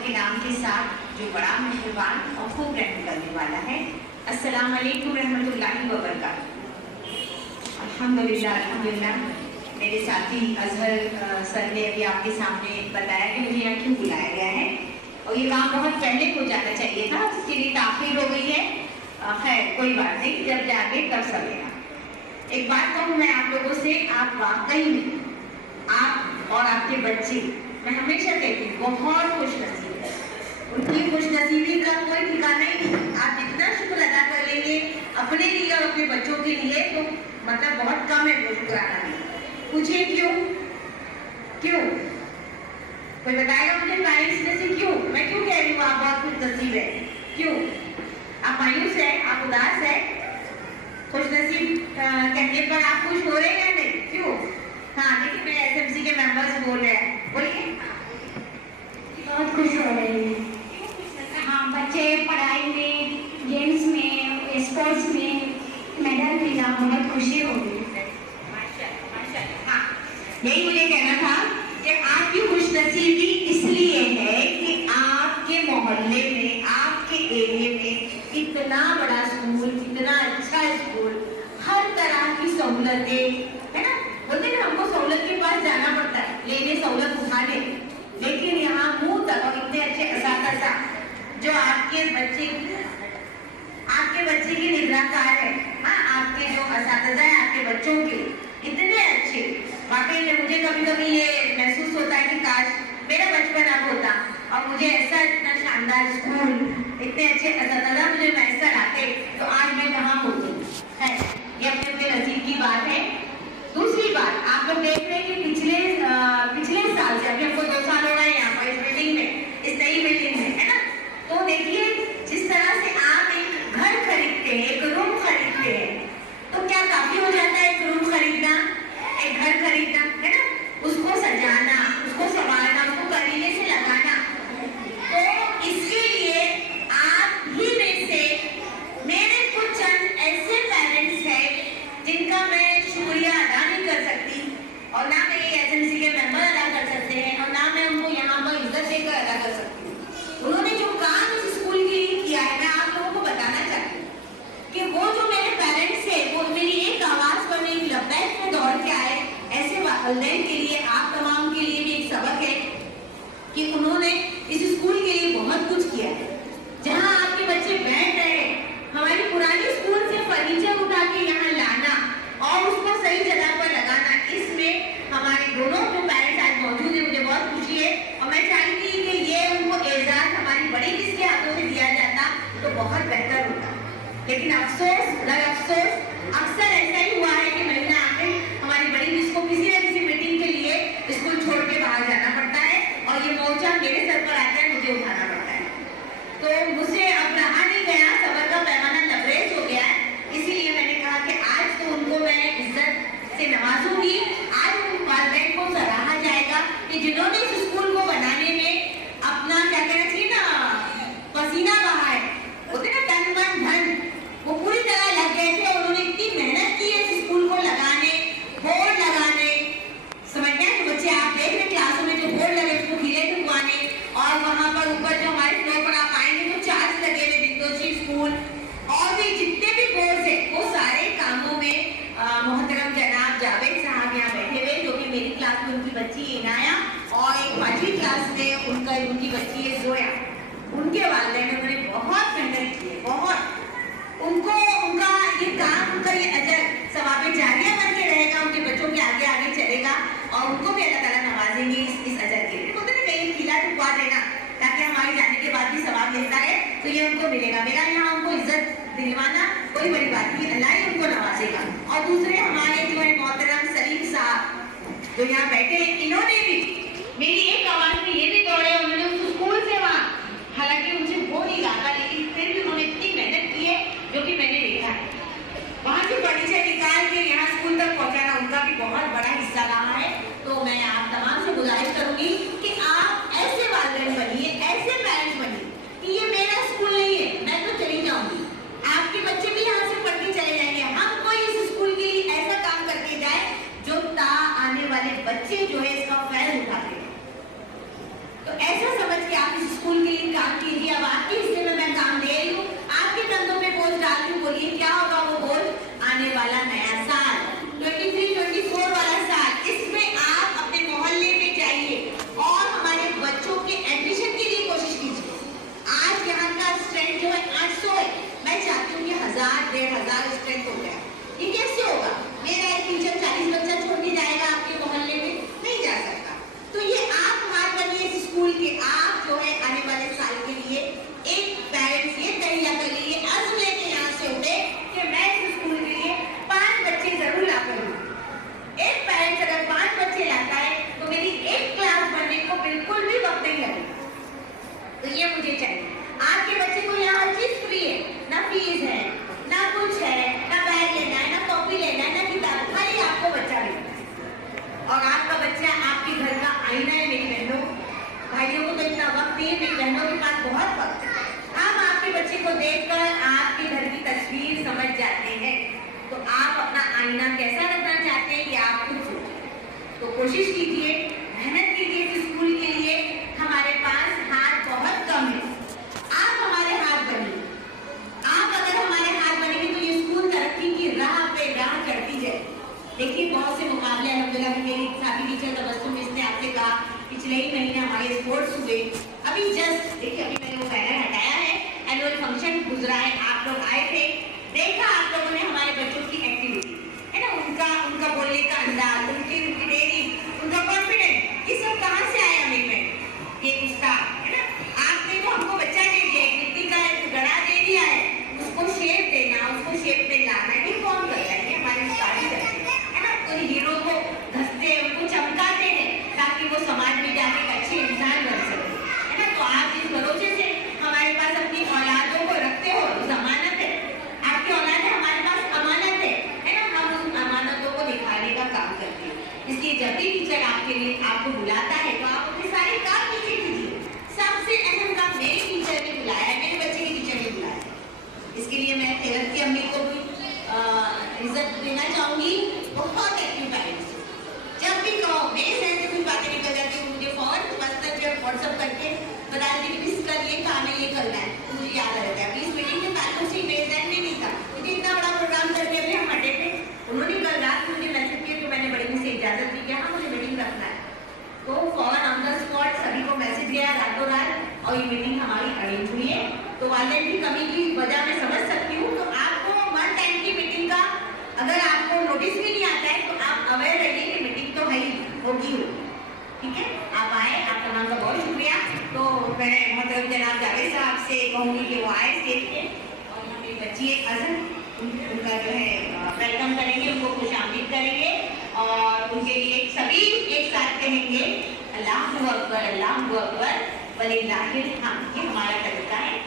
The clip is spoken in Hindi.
के नाम के साथ जो बड़ा मेहरबान और खूब रहम करने वाला है। अस्सलाम वालेकुम रहमतुल्लाहि व बरकातहू। अल्हम्दुलिल्लाह अल्हम्दुलिल्लाह। मेरे साथी अजहर सर ने अभी आपके सामने बताया कि मुझे यहाँ क्यों बुलाया गया है, और ये काम बहुत पहले हो जाना चाहिए था, उसके लिए ताख़ीर हो गई है। खैर कोई बात नहीं, जब जाके तब सवेरा। एक बात कहूँ मैं आप लोगों से, आप वाकई में आप और आपके बच्चे, मैं हमेशा कहती हूँ, बहुत खुशनसीब है। उनकी खुशनसीबी का कोई ठिकाना ही नहीं। आप जितना शुक्र अदा कर लेंगे अपने लिए और अपने बच्चों के लिए, तो मतलब बहुत कम है वो शुक्राना भी। पूछिए क्यों? क्यों? कोई बताएगा मुझे पेरेंट्स में से क्यों? मैं क्यों कह रही हूँ आप बहुत खुशनसीब है? क्यों? आप मायूस है? आप उदास है? खुशनसीब कहने पर आप खुश हो रहे हैं या नहीं? क्यों? हाँ, देखिए मेरे एसएमसी के मेंबर्स बोल रहे हैं, बोलिए। बहुत खुश हो रही है। हाँ, बच्चे पढ़ाई में, गेम्स में, स्पोर्ट्स में मेडल मिला, बहुत खुशी हो रही है। हाँ, यही मुझे कहना था कि आपकी खुशनसीबी इसलिए है कि आपके मोहल्ले में, आपके एरिया में इतना बड़ा स्कूल, इतना अच्छा स्कूल, हर तरह की सहूलतें, है ना? बोलते हैं हमको सहूलत के पास जाना पड़ता है लेने, सहूलत उठाने, लेकिन यहाँ मुंह तक और इतने अच्छे असातिज़ा जो आपके बच्चे की निगरानदार है। हाँ, आपके जो असातिज़ा है आपके बच्चों के इतने अच्छे, वाकई में मुझे कभी कभी ये महसूस होता है कि काश मेरा बचपन अब होता और मुझे ऐसा इतना शानदार स्कूल, इतने अच्छे असातिज़ा मुझे मैसर आते, तो आज मैं कहाँ होती है। ये अपने अपने नसीब की बात है। दूसरी बात, आप लोग देख रहे हैं कि पिछले साल से, अभी हमको 2 साल हो रहा है यहाँ पर इस बिल्डिंग में, इस नई बिल्डिंग में, है ना? तो देखिए जिस तरह से आप एक घर खरीदते हैं, एक रूम खरीदते हैं, तो क्या काफी हो जाता है एक रूम खरीदना, एक घर खरीदना, है ना? उसको सजाना, उसको संवारना, उसको करीने से लगाना। तो इसके लिए आप ही में से मेरे कुछ चंद ऐसे पेरेंट्स हैं जिनका मैं शुक्रिया अदा नहीं कर सकती, और ना मैं ये एसएमसी के मेंबर अदा कर सकते हैं, और ना मैं उनको यहाँ पर इज्जत देकर अदा कर सकती हूँ। उन्होंने जो काम इस स्कूल के लिए किया है, मैं आप लोगों को बताना चाहती हूँ कि वो जो मेरे पेरेंट्स थे, वो मेरी एक आवाज पर नहीं लब्बैक में दौड़ के आए। ऐसे वालिदैन के लिए, आप तमाम के लिए भी एक सबक है कि उन्होंने इस स्कूल के लिए बहुत कुछ किया है। जहाँ आपके बच्चे बैठ रहे हैं, हमारी पुरानी स्कूल से फर्नीचर उठा के यहाँ लाना और उसको सही जगह पर लगाना, इसमें हमारे दोनों जो पेरेंट्स आज मौजूद है, मुझे बहुत खुशी है। और मैं चाहती थी कि ये उनको एजाज हमारी बड़ी किस के हाथों से दिया जाता तो बहुत बेहतर होता, लेकिन अफसोस, अफसोस अक्सर ऐसा ही हुआ है कि महीना आखिर हमारी बड़ी जिसको किसी न किसी मीटिंग के लिए स्कूल छोड़ के बाहर जाना पड़ता है, और ये मोर्चा मेरे सर पर आता है, मुझे उठाना पड़ता है। तो मुझसे अब रहा नहीं गया, सबर का पैमाना लबरेज हो गया है, इसीलिए मैंने कहा कि आज तो उनको मैं इज्जत से नवाजूंगी। आज उन वालिदैन को सराहा जाएगा कि जिन्होंने इस स्कूल को बनाने में अपना, क्या कहना चाहिए ना, पसीना बहा है, बोलते ना तन मन धन, वो पूरी तरह लग गए थे। उन्होंने इतनी मेहनत की है इस स्कूल को लगाने, बोर्ड लगाने, समझते हैं तो बच्चे आप देख रहे क्लासों में जो बोर्ड लगे उसको खिले ढुकवाने, और वहाँ पर ऊपर जो हमारे फ्लोर पर आप आएंगे तो चार्ज लगे हुए दिग्दोषी स्कूल, और भी जितने भी बोर्ड है वो सारे कामों में मोहतरम जनाब जावेद साहब यहाँ बैठे हुए, जो कि मेरी क्लास में उनकी बच्ची इनाया और एक 5वीं क्लास में उनकी बच्ची है जोया, उनके वालिदैन ने उन्होंने बहुत मेहनत की है, बहुत। उनको उनका ये काम, उनका ये अजर सवाबे जारिया बन के रहेगा, उनके बच्चों के आगे आगे चलेगा, और उनको भी अल्लाह ताला नवाजेंगे इस अजर के लिए। बोलते ना कहीं खिला टुकवा देना ताकि हमारे जाने के बाद भी सवाब मिलता है, तो ये उनको मिलेगा। मेरा यहाँ उनको इज्जत दिलवाना कोई बड़ी बात नहीं, अल्लाह ही उनको नवाजेगा। और दूसरे हमारे जो है मोहतरम सलीम साहब जो यहाँ बैठे हैं, इन्होंने भी मेरी एक आवाज में ये भी दौड़े, उन्होंने उस स्कूल से वहाँ, हालांकि उनसे वो नहीं लाता, लेकिन फिर भी उन्होंने इतनी मेहनत की है जो कि मैंने देखा है। वहाँ से फर्नीचर निकाल के यहाँ स्कूल तक पहुँचाना उनका भी बहुत बड़ा हिस्सा रहा है। तो मैं आप तमाम से गुजारिश करूंगी कि आप ऐसे वालिदैन बनिए, ऐसे पेरेंट्स बनिए कि ये मेरा स्कूल नहीं है, मैं तो चली जाऊंगी, आपके बच्चे भी यहाँ से पढ़ के चले जाएंगे, हम कोई इस स्कूल के लिए ऐसा काम करके जाए जो आने वाले बच्चे जो है इसका फायदा उठाते हैं। तो ऐसा जो है आने वाले साल के लिए एक पेरेंट्स ये तय कर लीजिए, आज लेके यहाँ से उठे कि मैं इस स्कूल के लिए 5 बच्चे जरूर ला करूँ। एक पेरेंट्स अगर 5 बच्चे लाता है तो मेरी एक क्लास बनने को बिल्कुल भी वक्त नहीं लगेगा। तो ये मुझे चाहिए। आपके बच्चे को यहाँ हर चीज फ्री है, ना फीस है, ना कुछ है, ना बैग लेना है, ना कॉपी लेना है, ना किताब, खाली आपको बच्चा लेना है। और आपका बच्चा आपके घर का आईना है मेरी बहनों। भाइयों को तो इतना वक्त नहीं है, मेरी बहनों के पास बहुत वक्त है। आप आपके बच्चे को देखकर आपके घर की तस्वीर समझ जाते हैं, तो आप अपना आईना कैसा रखना चाहते हैं ये आप खुद सोचिए। तो कोशिश कीजिए, मेहनत कीजिए इस स्कूल के लिए। हमारे पास हाथ बहुत कम है, आप हमारे हाथ बनिए। आप अगर हमारे हाथ बनेंगे तो ये स्कूल तरक्की की राह पे राह चढ़ती जाए। देखिए बहुत से मुकाबले अल्हम्दुलिल्लाह, मेरी साथी टीचर तबस्सुम ने आपसे कहा पिछले ही महीने हमारे स्पोर्ट्स हुए। अभी जस्ट देखिए, अभी मैंने वो बैनर हटाया है, एनुअल फंक्शन गुजरा है, आप लोग आए थे, देखा आप लोगों ने हमारे बच्चों की एक्टिविटी है ना, उनका बोलने का अंदाज, उनकी डेयरी, उनका कॉन्फिडेंस, ये सब कहाँ से आया हमें में? ये उत्साह है ना। आपने तो हमको बच्चा दे दिया है, मिट्टी का गड़ा दे दिया है, उसको शेप देना, उसको शेप में लाना, ये कौन करता है? ये हमारे साथी करते हैं ना। तो हीरो को घसते हैं, उनको चमकाते हैं ताकि वो समाज में जाके एक अच्छे इंसान बन सके, है ना। तो आप जिस भरोसे से हमारे पास अपनी औलादों को रखते हो, जमानत है, आपकी औलाद है, हमारे पास अमानत है ना। हम उन अमानतों को दिखाने का काम करते हैं। इसलिए जब भी टीचर आपके लिए आपको बुलाता है तो आप अपने सारे काम नीचे कीजिए। सबसे अहम काम मेरे टीचर ने बुलाया है, मेरे बच्चे के टीचर ने बुलाया है। इसके लिए मैं तेरह की अम्मी को भी इज्जत देना चाहूंगी। बहुत एक्टिव पेरेंट्स, जब भी कहो मेरे सहन से कुछ बातें निकल जाती है, मुझे फौरन व्हाट्सएप करके बता देती कि मिस कर ये काम है, ये करना है, तो मुझे याद आ रहता है। अभी इस मीटिंग के ताल्लुक से मेरे जहन में नहीं था, क्योंकि इतना बड़ा प्रोग्राम करके अभी हम हटे थे। उन्होंने कल रात मुझे मैसेज किया, तो मैंने बड़ी से इजाजत दी कि हाँ मुझे मीटिंग रखना है। तो फौरन ऑन द स्पॉट सभी को मैसेज गया रातों रात, और ये मीटिंग हमारी अरेंज हुई है। तो वालिदैन की कमी की वजह मैं समझ सकती हूँ। तो आपको 1 टाइम की मीटिंग का अगर आपको नोटिस भी नहीं आता है तो आप अवेयर रहिए कि मीटिंग तो है ही होगी। ठीक है, आप आए, आपका नाम का बहुत शुक्रिया। तो मैं मतलब जनाब जावेद साहब से कहूँगी कि वो आए स्टेज पे, और हमारी बच्ची अजहर उनका जो है वेलकम करेंगे, उनको खुशामदीद करेंगे, और उनके लिए सभी एक साथ कहेंगे अल्लाहु अकबर, अल्लाहु अकबर, वलिल्लाहिल हम्द। ये हमारा तरीका है।